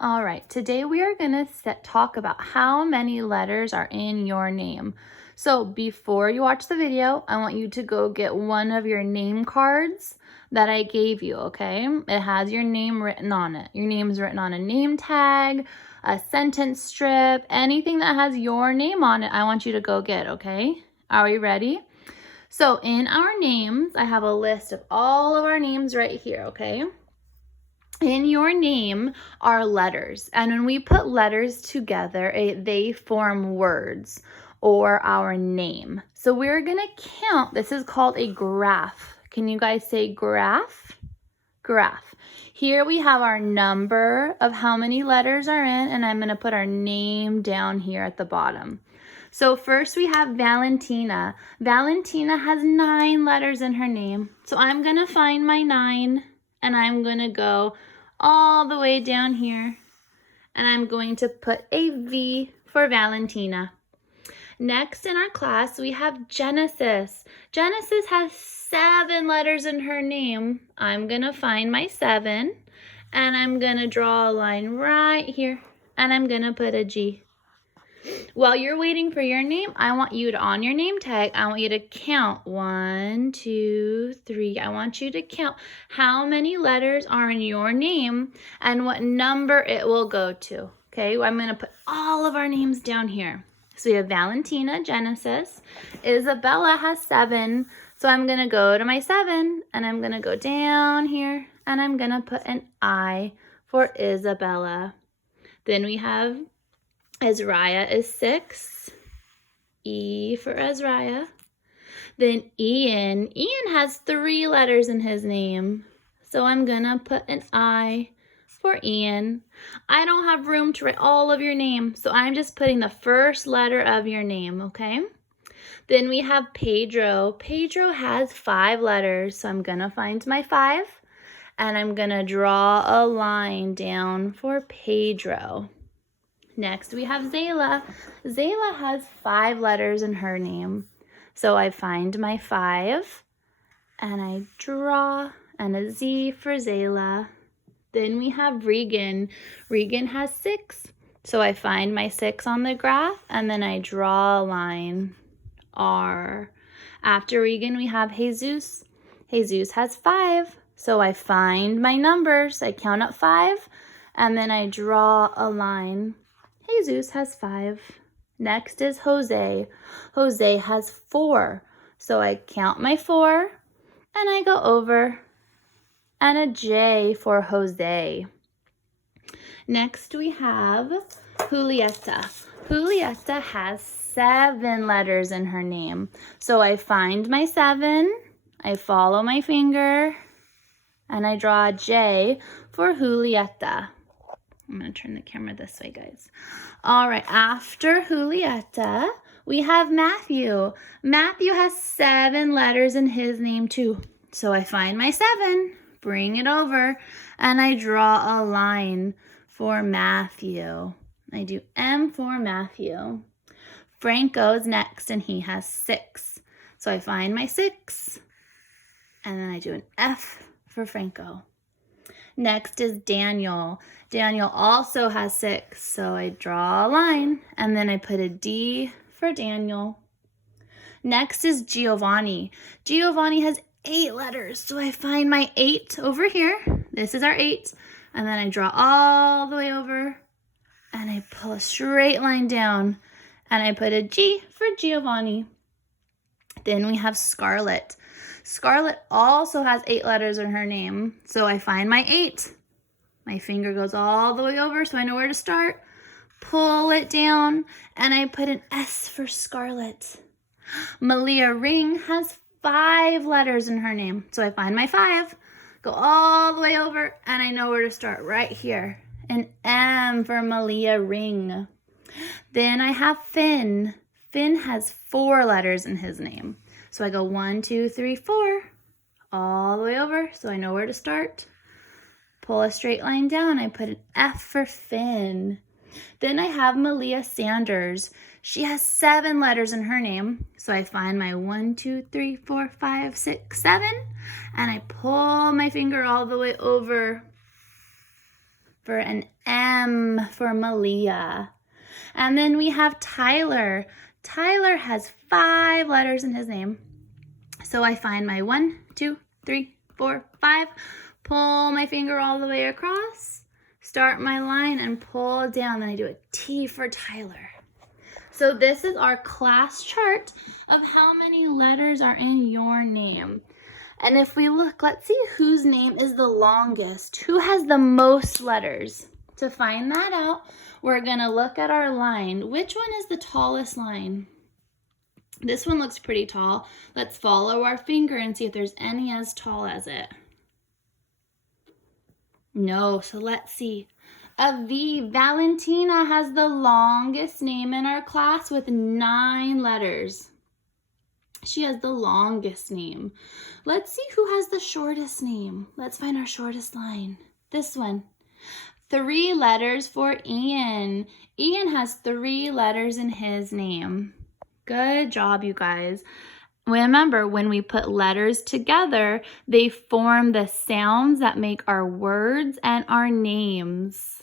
All right, today we are going to talk about how many letters are in your name. So before you watch the video, I want you to go get one of your name cards that I gave you, okay? It has your name written on it. Your name's written on a name tag, a sentence strip, anything that has your name on it, I want you to go get, okay? Are we ready? So in our names, I have a list of all of our names right here, okay? In your name are letters, and when we put letters together, they form words or our name. So we're going to count. This is called a graph. Can you guys say graph? Graph. Here we have our number of how many letters are in, and I'm going to put our name down here at the bottom. So first we have Valentina. Valentina has 9 letters in her name. So I'm going to find my 9, and I'm going to go all the way down here, and I'm going to put a V for Valentina. Next in our class, we have Genesis. Genesis has 7 letters in her name. I'm going to find my 7, and I'm going to draw a line right here, and I'm going to put a G. While you're waiting for your name, I want you to, on your name tag, I want you to count 1, 2, 3. I want you to count how many letters are in your name and what number it will go to. Okay, I'm going to put all of our names down here. So we have Valentina, Genesis. Isabella has 7. So I'm going to go to my 7, and I'm going to go down here, and I'm going to put an I for Isabella. Then we have Azariah is 6, E for Azariah. Then Ian has 3 letters in his name. So I'm going to put an I for Ian. I don't have room to write all of your name, so I'm just putting the first letter of your name, okay? Then we have Pedro. Pedro has 5 letters, so I'm going to find my 5, and I'm going to draw a line down for Pedro. Next, we have Zayla. Zayla has 5 letters in her name. So I find my 5, and I draw and a Z for Zayla. Then we have Regan. Regan has 6. So I find my 6 on the graph, and then I draw a line, R. After Regan, we have Jesus. Jesus has 5. So I find my numbers. I count up 5, and then I draw a line. Jesus has 5. Next is Jose. Jose has 4. So I count my 4, and I go over, and a J for Jose. Next we have Julieta. Julieta has 7 letters in her name. So I find my 7, I follow my finger, and I draw a J for Julieta. I'm going to turn the camera this way, guys. All right, after Julieta, we have Matthew. Matthew has 7 letters in his name too. So I find my 7, bring it over, and I draw a line for Matthew. I do M for Matthew. Franco's next, and he has 6. So I find my 6, and then I do an F for Franco. Next is Daniel. Daniel also has 6, so I draw a line, and then I put a D for Daniel. Next is Giovanni. Giovanni has 8 letters, so I find my 8 over here. This is our 8, and then I draw all the way over, and I pull a straight line down, and I put a G for Giovanni. Then we have Scarlett. Scarlett also has 8 letters in her name, so I find my 8. My finger goes all the way over, so I know where to start. Pull it down, and I put an S for Scarlett. Malia Ring has 5 letters in her name, so I find my 5, go all the way over, and I know where to start right here. An M for Malia Ring. Then I have Finn. Finn has 4 letters in his name. So I go 1, 2, 3, 4, all the way over, so I know where to start. Pull a straight line down, I put an F for Finn. Then I have Malia Sanders. She has 7 letters in her name, so I find my 1, 2, 3, 4, 5, 6, 7, and I pull my finger all the way over for an M for Malia. And then we have Tyler. Tyler has 5 letters in his name. So I find my 1, 2, 3, 4, 5, pull my finger all the way across, start my line and pull down. Then I do a T for Tyler. So this is our class chart of how many letters are in your name. And if we look, let's see whose name is the longest. Who has the most letters? To find that out, we're gonna look at our line. Which one is the tallest line? This one looks pretty tall. Let's follow our finger and see if there's any as tall as it. No, so let's see. A V. Valentina has the longest name in our class with 9 letters. She has the longest name. Let's see who has the shortest name. Let's find our shortest line. This one. 3 letters for Ian. Ian has 3 letters in his name. Good job, you guys. Remember, when we put letters together, they form the sounds that make our words and our names.